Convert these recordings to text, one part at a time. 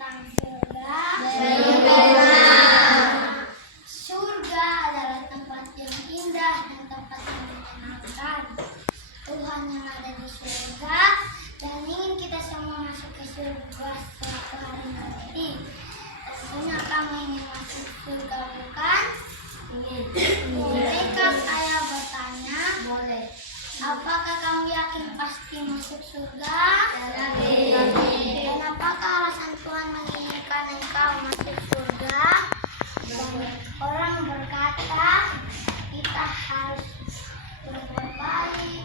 tentang surga? Surga adalah tempat yang indah dan tempat yang menyenangkan. Tuhan yang ada di surga dan ingin kita semua masuk ke surga suatu hari nanti. Tentunya kamu ingin masuk surga, bukan? Ingin. Bolehkah saya bertanya? Boleh. Apakah kamu yakin pasti masuk surga? Yakin. Dan apakah alasan Tuhan menginginkan engkau masuk surga? Orang berkata kita harus berbuat baik,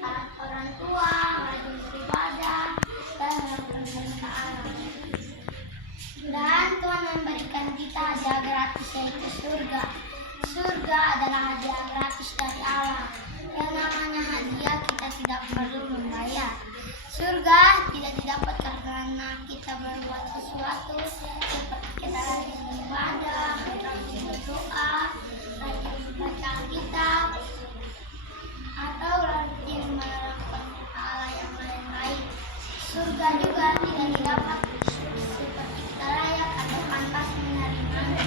taat orang tua, rajin beribadah, dan melakukan perintah. Dan Tuhan memberikan kita hadiah gratis, yaitu surga. Surga adalah hadiah gratis dari Allah. Yang namanya hadiah kita tidak perlu membayar. Surga tidak didapat karena kita berbuat sesuatu, seperti kita rajin beribadah, rajin berdoa, rajin membaca Alkitab, atau rajin melakukan hal yang lain-lain. Surga juga tidak didapat seperti kita layak atau pantas menerimanya.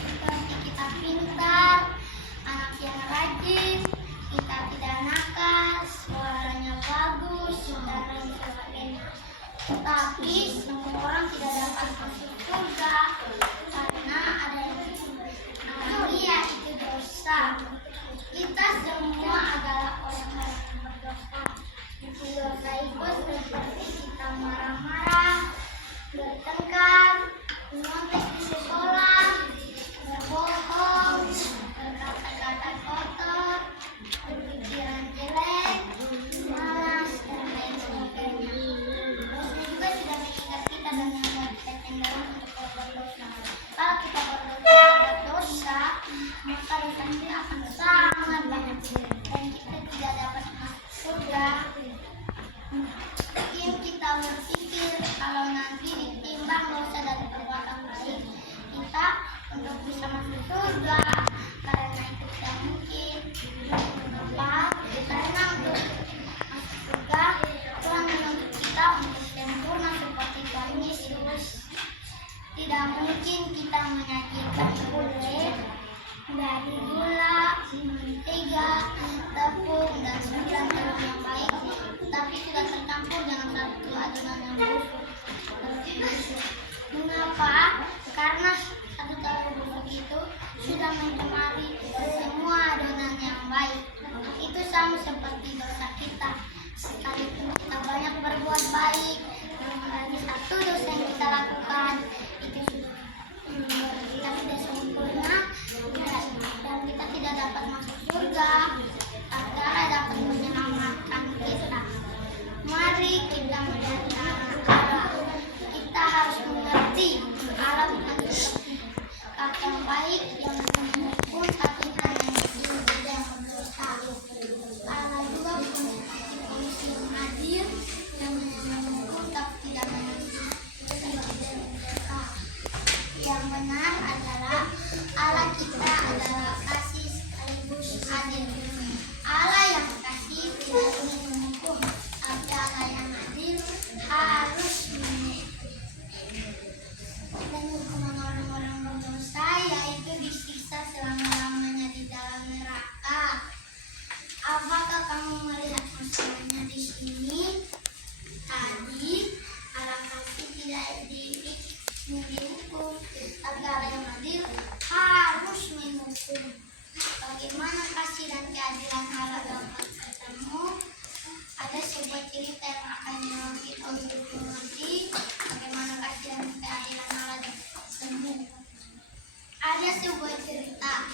Seperti kita pintar, anak yang rajin, kita tidak nakal, suaranya bagus, dan lain sebagainya. Tetapi semua orang tidak dapat masuk surga karena ada yang itu dosa. Kita semua adalah orang yang berdosa. Dosa itu seperti kita marah-marah,